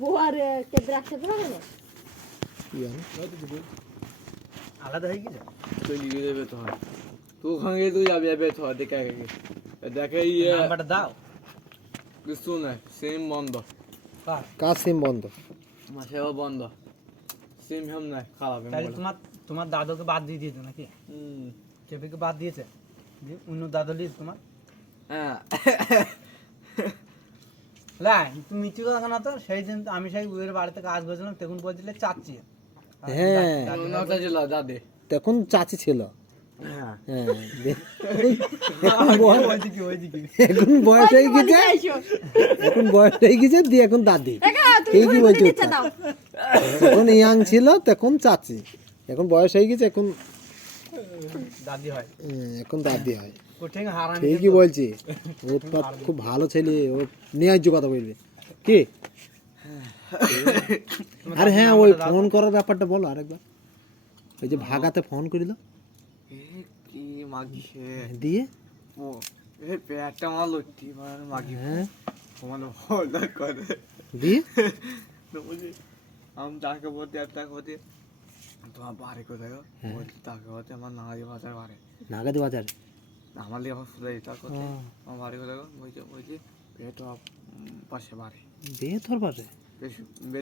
বুয়ারে কেবল একসাথে হবে না কি জানো আলাদা হয়ে গেছে তুই নিয়ে যাবে তো হয় তুই ওখানে গিয়ে তুই যাবে তো হয় দেখে দেখে ইয়ে নাম্বারটা দাও কিছু নাই সিম বন্ধ কার সিম বন্ধ সেও বন্ধ সিম হেম নাই খারাপ তাহলে তোমার দাদুকে বাদ দিয়ে দিয়েছে নাকি কেপিকে বাদ দিয়েছে যে অন্য দাদু লিস তোমার হ্যাঁ লাই তুমি মিষ্টি কথা না তো সেই দিন আমি সেই উয়ের বাড়িতে কাজ করেছিলাম তখন বলছিলে চাচ্ছি হ্যাঁ ওটা ছিল দাদি তখন চাচি ছিল হ্যাঁ হ্যাঁ এখন বয়স হয়ে গেছে এখন বয়স হয়ে গেছে দিয়ে এখন দাদি ঠিকই বলছো তখন ইয়াং ছিল তখন চাচি এখন বয়স হয়ে গেছে এখন দাদি হয় এখন দাদি হয় কোঠিং হারান ঠিকই বলছি উৎপাত খুব ভালো ছেলে ও ন্যায্য কথা বলবে কি আরে হ্যাঁ ওই ফোন করার ব্যাপারটা বলো আরেকবার ওই যে ভাগাতে ফোন করিল কি মাগিছে দিয়ে ও এই পেটটা আমার লুটি মাগি হ্যাঁ আমার হল করে দিয়ে বুঝি আমি তাকে বলতে একটা কথা তোমার বাড়ি কোথায় গো বলতে তাকে বলতে আমার নাগাদি বাজার বাড়ি নাগাদি বাজারে আমার লিয়ে আমার ফুলে তার কথা আমার বাড়ি কোথায় গো বলছে পেট পাশে বাড়ি দিয়ে তোর পাশে বেশ